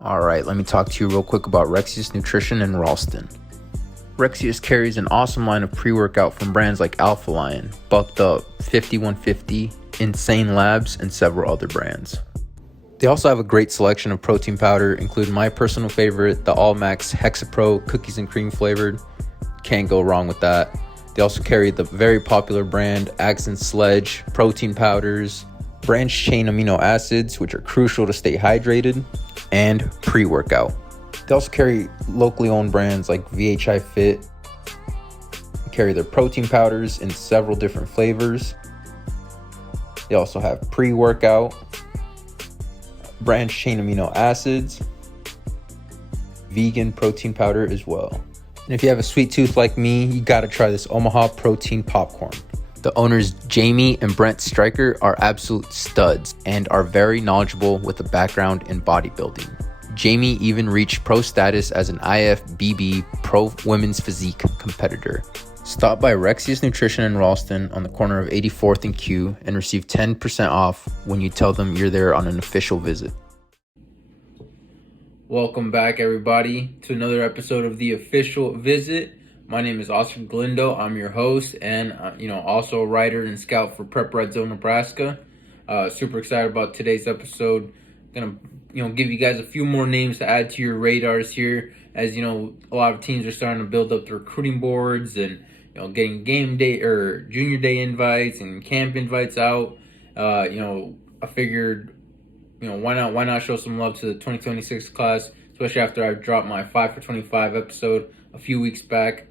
Alright, let me talk to you real quick about Rexius Nutrition in Ralston. Rexius carries an awesome line of pre-workout from brands like Alpha Lion, Bucked Up, 5150, Insane Labs, and several other brands. They also have a great selection of protein powder, including my personal favorite, the All Max Hexapro cookies and cream flavored. Can't go wrong with that. They also carry the very popular brand Accent Sledge protein powders, branched chain amino acids, which are crucial to stay hydrated, and pre-workout. They also carry locally owned brands like VHI Fit. They carry their protein powders in several different flavors. They also have pre-workout, branched chain amino acids, vegan protein powder as well. And if you have a sweet tooth like me, you gotta try this Omaha protein popcorn. The owners Jamie and Brent Stryker are absolute studs and are very knowledgeable with a background in bodybuilding. Jamie even reached pro status as an IFBB pro women's physique competitor. Stop by Rexius Nutrition in Ralston on the corner of 84th and Q and receive 10% off when you tell them you're there on an official visit. Welcome back, everybody, to another episode of The Official Visit. My name is Oscar Galindo. I'm your host and, also a writer and scout for Prep Red Zone, Nebraska. Super excited about today's episode. Gonna, give you guys a few more names to add to your radars here. As you know, a lot of teams are starting to build up the recruiting boards and, getting game day or junior day invites and camp invites out. I figured, why not show some love to the 2026 class, especially after I dropped my 5 for 25 episode a few weeks back.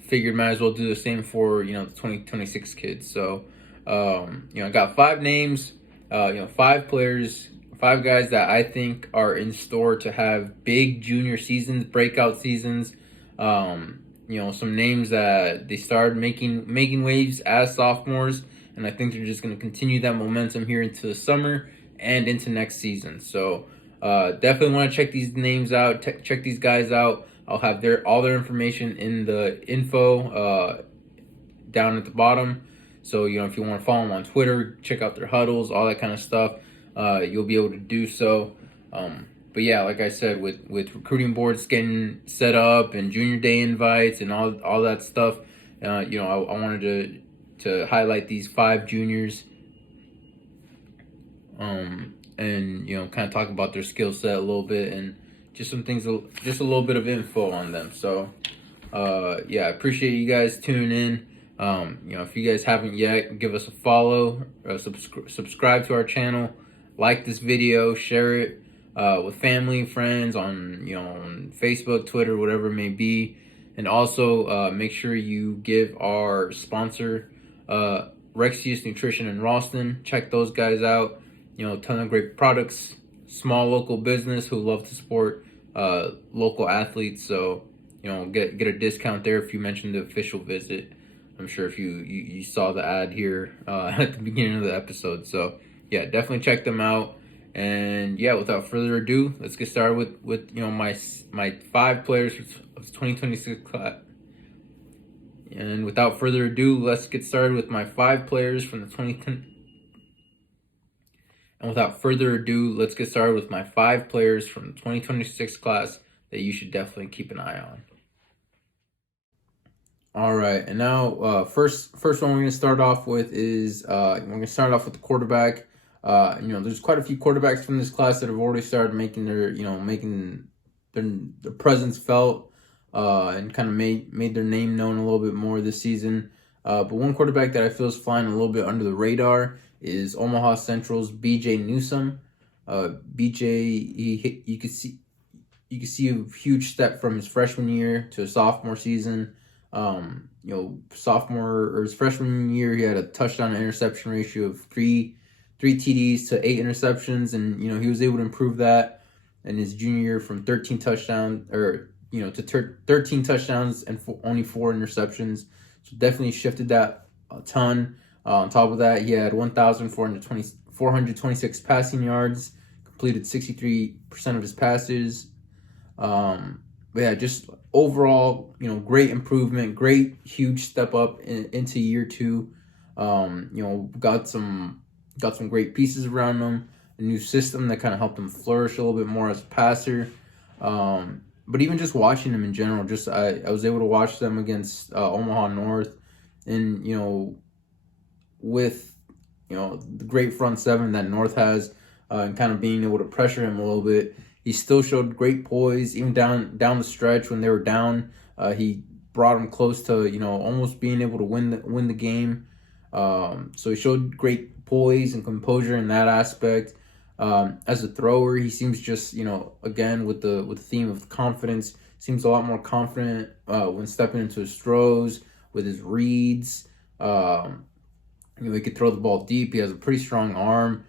Figured might as well do the same for, the 2026 kids. So, I got 5 names, 5 players, 5 guys that I think are in store to have big junior seasons, breakout seasons. Some names that they started making waves as sophomores, and I think they're just going to continue that momentum here into the summer and into next season. So definitely want to check these names out, check these guys out. I'll have all their information in the info down at the bottom. So, if you want to follow them on Twitter, check out their huddles, all that kind of stuff, you'll be able to do so. But yeah, like I said, with recruiting boards getting set up and junior day invites and all that stuff, I wanted to highlight these 5 juniors. And kind of talk about their skill set a little bit and just some things, just a little bit of info on them. So, I appreciate you guys tuning in. If you guys haven't yet, give us a follow, subscribe to our channel, like this video, share it with family, friends on Facebook, Twitter, whatever it may be, and also make sure you give our sponsor, Rexius Nutrition in Ralston. Check those guys out. Ton of great products, small local business who love to support local athletes. So, get a discount there if you mention the official visit. I'm sure if you saw the ad here at the beginning of the episode. So, yeah, definitely check them out. And yeah, without further ado, let's get started with my 5 players of the 2026 class. And without further ado, let's get started with my 5 players from the 2010. And without further ado, let's get started with my 5 players from the 2026 class that you should definitely keep an eye on. All right, and now first one we're going to start off with is we're going to start off with the quarterback. There's quite a few quarterbacks from this class that have already started making their presence felt and kind of made their name known a little bit more this season. But one quarterback that I feel is flying a little bit under the radar is Omaha Central's BJ Newsome. BJ, you could see a huge step from his freshman year to his sophomore season. His freshman year, he had a touchdown to interception ratio of 3 TDs to 8 interceptions, and he was able to improve that in his junior year from 13 touchdowns to 13 touchdowns and only 4 interceptions. So definitely shifted that a ton. On top of that, he had 1,426 passing yards, completed 63% of his passes. But yeah, just overall, great improvement, great huge step up into year 2. Got some great pieces around him, a new system that kind of helped him flourish a little bit more as a passer. But even just watching them in general, just I was able to watch them against Omaha North, and with the great front seven that North has, and kind of being able to pressure him a little bit, he still showed great poise. Even down the stretch when they were down, he brought them close to almost being able to win the game. So he showed great poise and composure in that aspect. As a thrower, he seems just, again, with the theme of confidence, seems a lot more confident when stepping into his throws, with his reads. He could throw the ball deep. He has a pretty strong arm.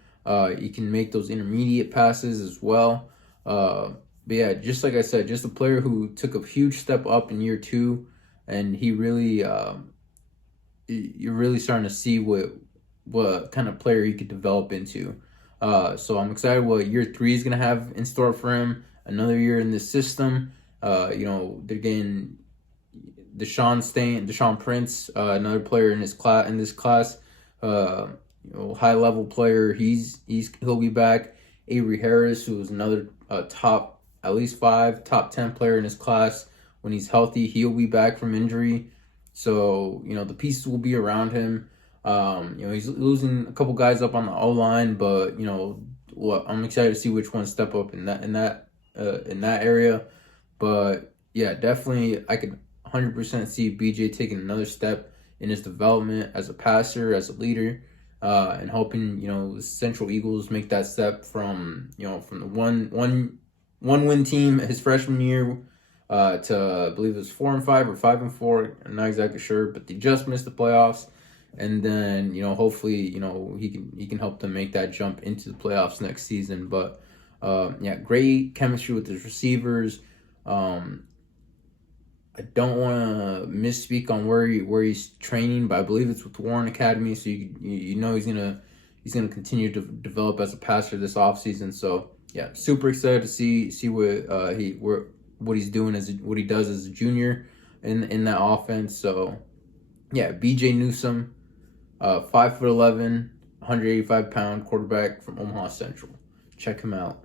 He can make those intermediate passes as well. But yeah, just like I said, just a player who took a huge step up in year 2, and he really, you're really starting to see what kind of player he could develop into. So I'm excited what year 3 is going to have in store for him. Another year in this system. They're getting Deshaun Prince, another player in this class. High level player. He'll be back. Avery Harris, who is another top, at least 5, top 10 player in his class. When he's healthy, he'll be back from injury. So the pieces will be around him. He's losing a couple guys up on the O-line, but I'm excited to see which ones step up in that area. But yeah, definitely I could 100% see BJ taking another step in his development as a passer, as a leader, and helping the Central Eagles make that step from from the one win team his freshman year to I believe it was 4-5 or 5-4. I'm not exactly sure, but they just missed the playoffs. And then hopefully he can help them make that jump into the playoffs next season. But great chemistry with his receivers. I don't want to misspeak on where he's training, but I believe it's with Warren Academy. So he's gonna continue to develop as a passer this offseason. So yeah, super excited to see what he's doing what he does as a junior in that offense. So yeah, BJ Newsome. 5'11", 185-pound quarterback from Omaha Central. Check him out.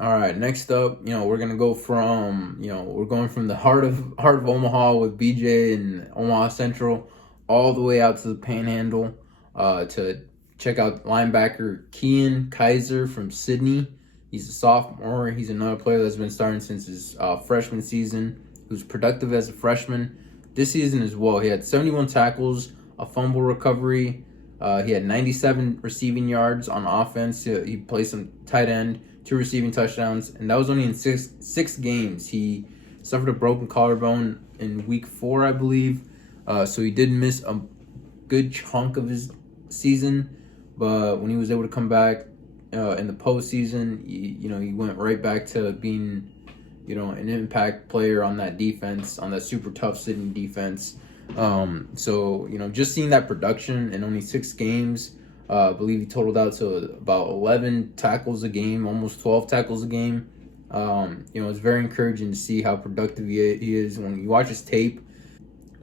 All right, next up, we're gonna go from we're going from the heart of Omaha with BJ and Omaha Central, all the way out to the Panhandle, to check out linebacker Keian Kaiser from Sidney. He's a sophomore. He's another player that's been starting since his freshman season. He was productive as a freshman this season as well. He had 71 tackles, a fumble recovery. He had 97 receiving yards on offense. He played some tight end, 2 receiving touchdowns, and that was only in six games. He suffered a broken collarbone in week 4, I believe. So he did miss a good chunk of his season, but when he was able to come back in the postseason, he went right back to being, an impact player on that defense, on that super tough Sidney defense. So just seeing that production in only 6 games, I believe he totaled out to about 11 tackles a game, almost 12 tackles a game. It's very encouraging to see how productive he is. When you watch his tape,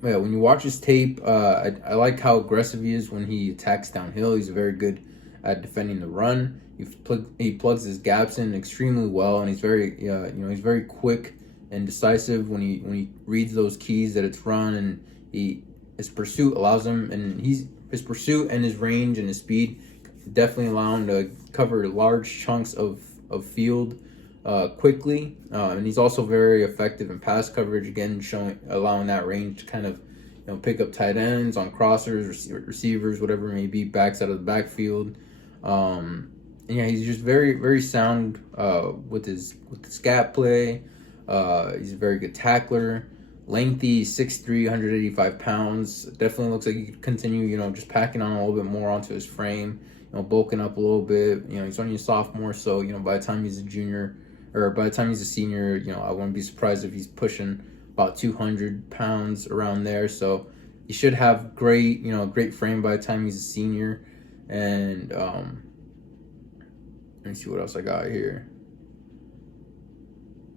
I like how aggressive he is when he attacks downhill. He's very good at defending the run. He plugs his gaps in extremely well, and he's very quick and decisive when he reads those keys that it's run, and his pursuit allows him, and his pursuit and his range and his speed definitely allow him to cover large chunks of field quickly, and he's also very effective in pass coverage, again allowing that range to kind of pick up tight ends on crossers, receivers, whatever it may be, backs out of the backfield. And yeah, he's just very, very sound with his gap play. He's a very good tackler. Lengthy, 6'3", 185 pounds. Definitely looks like he could continue, just packing on a little bit more onto his frame, bulking up a little bit. He's only a sophomore, so, by the time he's a junior, or by the time he's a senior, I wouldn't be surprised if he's pushing about 200 pounds around there. So he should have great frame by the time he's a senior. And let me see what else I got here.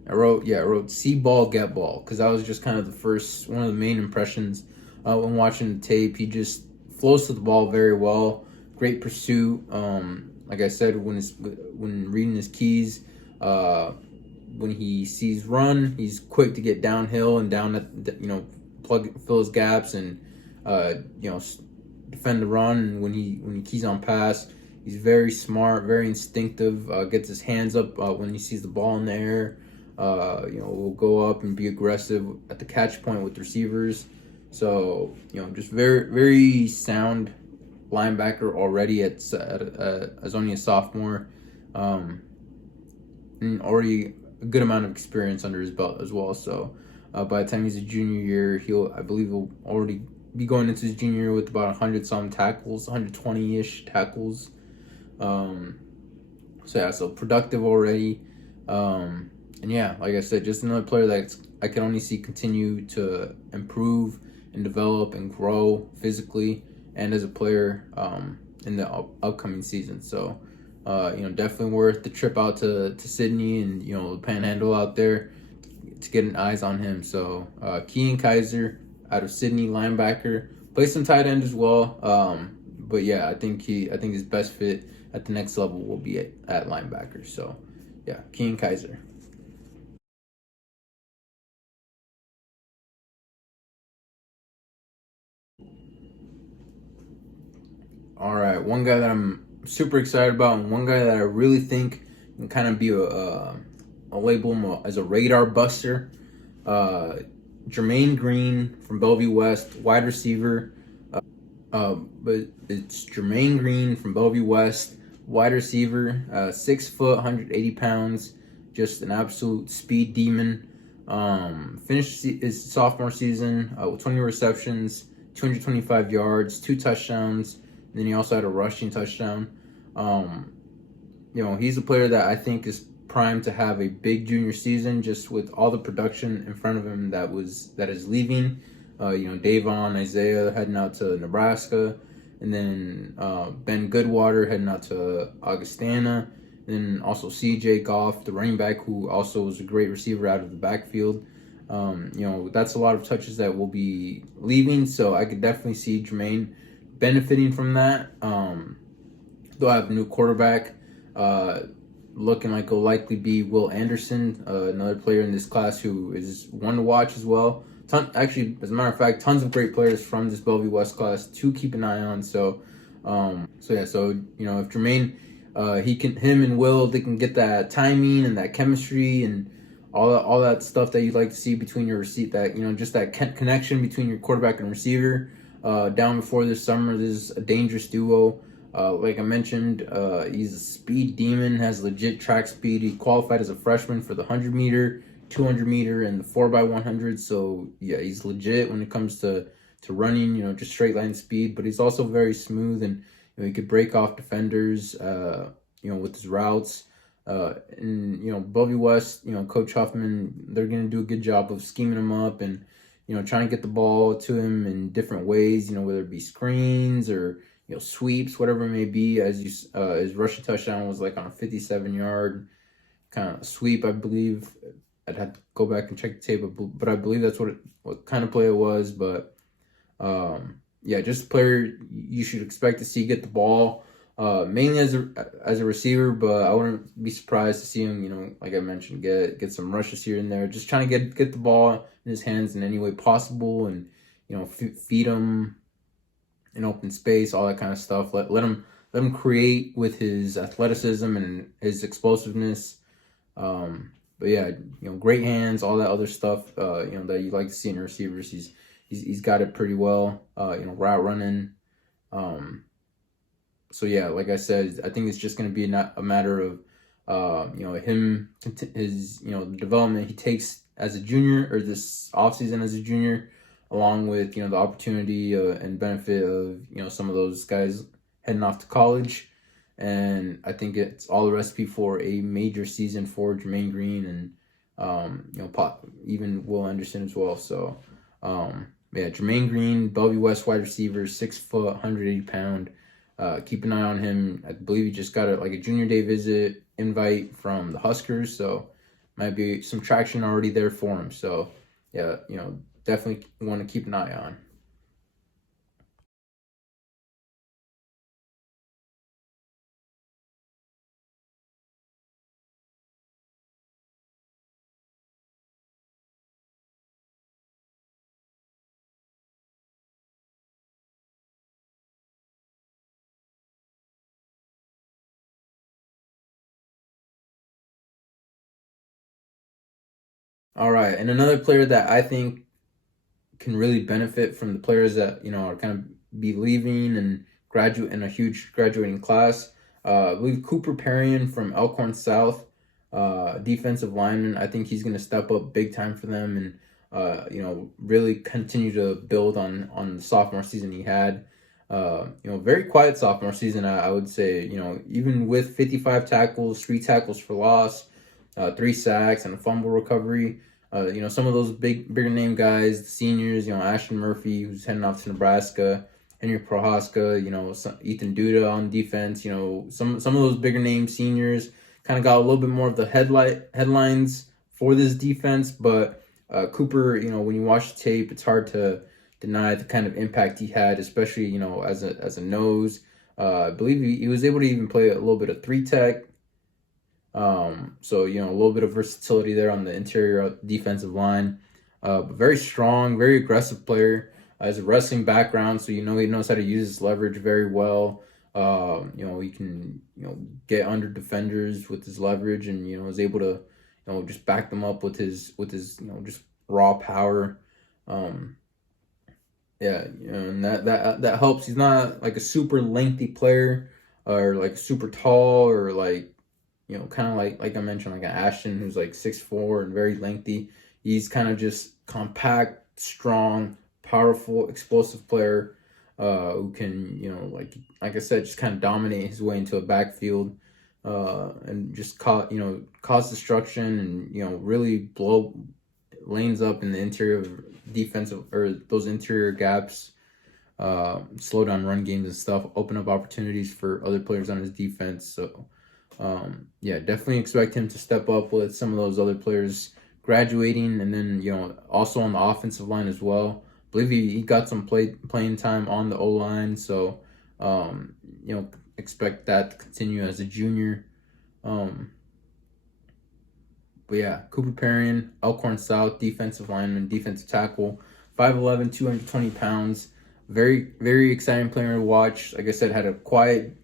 I wrote see ball, get ball, because that was just kind of one of the main impressions when watching the tape. He just flows to the ball very well. Great pursuit. Like I said, when reading his keys, when he sees run, he's quick to get downhill and down at fill his gaps and defend the run. And when he keys on pass, he's very smart, very instinctive. Gets his hands up when he sees the ball in the air. Will go up and be aggressive at the catch point with receivers. So, just very, very sound linebacker already as only a sophomore. And already a good amount of experience under his belt as well. So, by the time he's a junior year, I believe he'll already be going into his junior year with about 100-some tackles, 120-ish tackles. So productive already. And yeah, like I said, just another player that I can only see continue to improve and develop and grow physically and as a player in the upcoming season. So, definitely worth the trip out to Sidney and, the Panhandle out there to get eyes on him. So, Keian Kaiser out of Sidney, linebacker, plays some tight end as well. But yeah, I think his best fit at the next level will be at linebacker. So, yeah, Keian Kaiser. All right, one guy that I'm super excited about, and one guy that I really think can kind of be a label him as a radar buster. Germaine Green from Bellevue West, wide receiver. But it's Germaine Green from Bellevue West, wide receiver, 6 foot, 180 pounds, just an absolute speed demon. Finished his sophomore season with 20 receptions, 225 yards, 2 touchdowns. And then he also had a rushing touchdown. He's a player that I think is primed to have a big junior season, just with all the production in front of him that is leaving. Davon, Isaiah heading out to Nebraska, and then Ben Goodwater heading out to Augustana, and then also CJ Goff, the running back, who also was a great receiver out of the backfield. That's a lot of touches that will be leaving, so I could definitely see Jermaine benefiting from that. They'll have a new quarterback, looking like it'll likely be Will Anderson, another player in this class who is one to watch as well. Actually, as a matter of fact, tons of great players from this Bellevue West class to keep an eye on. So if Jermaine, him and Will, they can get that timing and that chemistry and all that stuff that you'd like to see between your just that connection between your quarterback and receiver. Down before this summer, this is a dangerous duo. Like I mentioned, he's a speed demon, has legit track speed. He qualified as a freshman for the 100-meter, 200-meter, and the 4x100. So yeah, he's legit when it comes to running, just straight line speed. But he's also very smooth, and he could break off defenders, with his routes. And Bellevue West, Coach Huffman, they're gonna do a good job of scheming him up and trying to get the ball to him in different ways. Whether it be screens or sweeps, whatever it may be. His rushing touchdown was like on a 57-yard kind of sweep, I believe. I'd have to go back and check the tape, but I believe that's what kind of play it was. But just a player you should expect to see get the ball, mainly as a receiver. But I wouldn't be surprised to see him, like I mentioned, get some rushes here and there. Just trying to get the ball in his hands in any way possible, and feed him in open space, all that kind of stuff. Let him create with his athleticism and his explosiveness. But yeah, great hands, all that other stuff, that you like to see in receivers. He's got it pretty well. Route running. So yeah, like I said, I think it's just going to be a matter of, his the development he takes as a junior, or this offseason as a junior, along with the opportunity and benefit of some of those guys heading off to college. And I think it's all the recipe for a major season for Germaine Green and even Will Anderson as well. So Germaine Green, Bellevue West wide receiver, 6 foot, 180 pound, keep an eye on him. I believe he just got a junior day visit invite from the Huskers, so might be some traction already there for him. So yeah, definitely want to keep an eye on. All right, and another player that I think can really benefit from the players that are kind of be leaving and graduate in a huge graduating class. I believe Cooper Perrien from Elkhorn South, defensive lineman. I think he's going to step up big time for them and really continue to build on the sophomore season he had. Very quiet sophomore season, I would say. Even with 55 tackles, 3 tackles for loss, 3 sacks, and a fumble recovery. Some of those bigger name guys, the seniors, Ashton Murphy, who's heading off to Nebraska, Henry Prohaska, Ethan Duda on defense, some of those bigger name seniors kind of got a little bit more of the headlines for this defense, but Cooper, when you watch the tape, it's hard to deny the kind of impact he had, especially, as a nose. I believe he was able to even play a little bit of 3-tech. So, a little bit of versatility there on the interior defensive line. But very strong, very aggressive player. Has a wrestling background, so he knows how to use his leverage very well. He can get under defenders with his leverage, and is able to just back them up with his just raw power. And that helps. He's not like a super lengthy player or like super tall or like kind of like I mentioned, like an Ashton who's like 6'4" and very lengthy. He's kind of just compact, strong, powerful, explosive player who can, like I said, just kind of dominate his way into a backfield and just cause destruction and, really blow lanes up in the interior defensive or those interior gaps, slow down run games and stuff, open up opportunities for other players on his defense. So, definitely expect him to step up with some of those other players graduating, and then also on the offensive line as well. I believe he got some playing time on the O-line, so expect that to continue as a junior. But yeah, Cooper Perrien, Elkhorn South, defensive lineman, defensive tackle, 5'11", 220 pounds. Very, very exciting player to watch. Like I said, had a quiet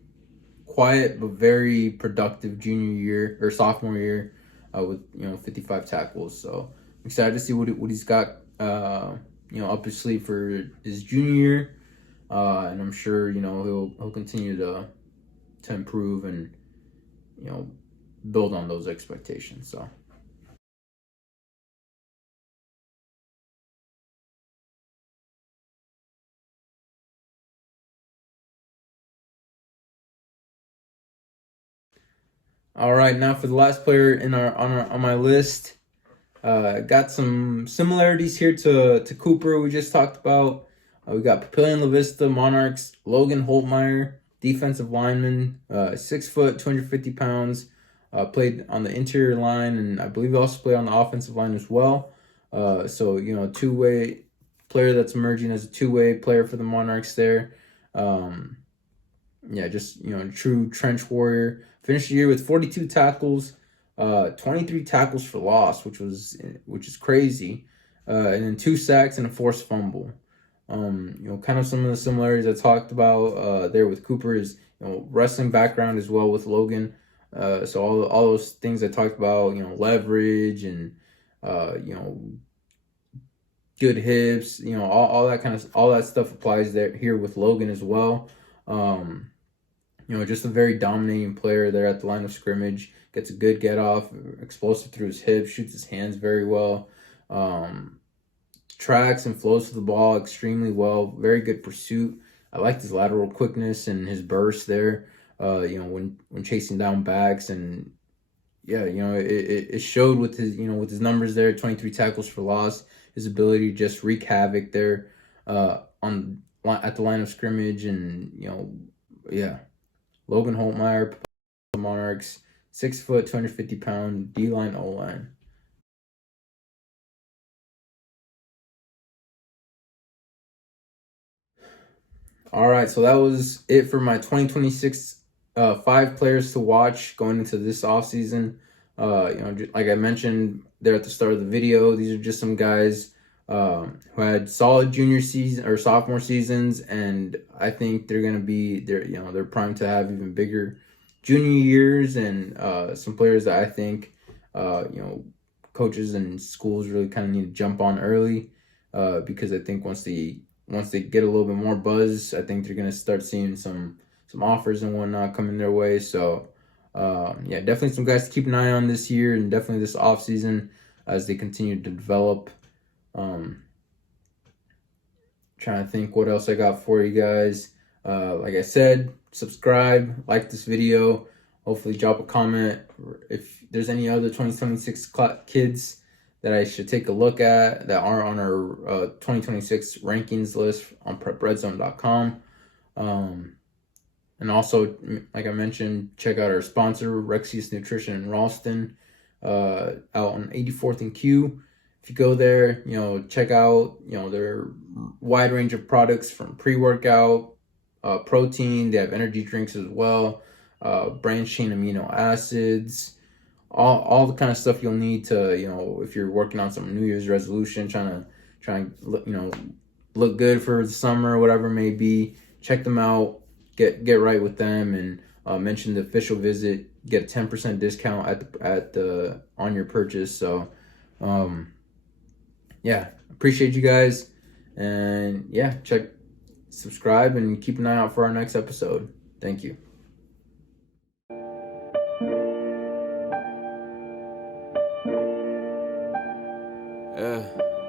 but very productive junior year or sophomore year with 55 tackles. So I'm excited to see what he's got up his sleeve for his junior year, and I'm sure he'll continue to improve and build on those expectations. So. All right, now for the last player on my list, got some similarities here to Cooper we just talked about. We got Papillion-La Vista Monarchs, Logan Holtmeyer, defensive lineman, 6 foot, 250 pounds, played on the interior line, and I believe he also played on the offensive line as well. So two-way player that's emerging as a two-way player for the Monarchs there. Just true trench warrior. Finished the year with 42 tackles, 23 tackles for loss, which is crazy, and then 2 sacks and a forced fumble. Kind of some of the similarities I talked about there with Cooper is wrestling background as well with Logan. So all those things I talked about, leverage and good hips, all that stuff applies here with Logan as well. Just a very dominating player there at the line of scrimmage. Gets a good get off, explosive through his hips, shoots his hands very well. Tracks and flows to the ball extremely well. Very good pursuit. I liked his lateral quickness and his burst there. When chasing down backs, and it showed with his numbers there. 23 tackles for loss. His ability to just wreak havoc there at the line of scrimmage, and yeah, Logan Holtmeyer, Monarchs, 6 foot, 250 pound D line O line. All right, so that was it for my 2026 five players to watch going into this offseason. Like I mentioned there at the start of the video, these are just some guys who had solid junior season or sophomore seasons, and I think they're primed to have even bigger junior years, and some players that I think coaches and schools really kind of need to jump on early because I think once they get a little bit more buzz, I think they're gonna start seeing some offers and whatnot coming their way. So yeah, definitely some guys to keep an eye on this year and definitely this off season as they continue to develop. Trying to think what else I got for you guys. Like I said, subscribe, like this video. Hopefully drop a comment if there's any other 2026 kids that I should take a look at that aren't on our 2026 rankings list on prepredzone.com. And also, like I mentioned, check out our sponsor, Rexius Nutrition in Ralston, out on 84th and Q. If you go there, check out, their wide range of products from pre-workout, protein. They have energy drinks as well, branched chain amino acids, all the kind of stuff you'll need to, if you're working on some New Year's resolution, trying to look good for the summer, whatever it may be. Check them out. Get right with them, and mention the official visit. Get a 10% discount at the on your purchase. So, yeah, appreciate you guys, and yeah, subscribe, and keep an eye out for our next episode. Thank you. Yeah.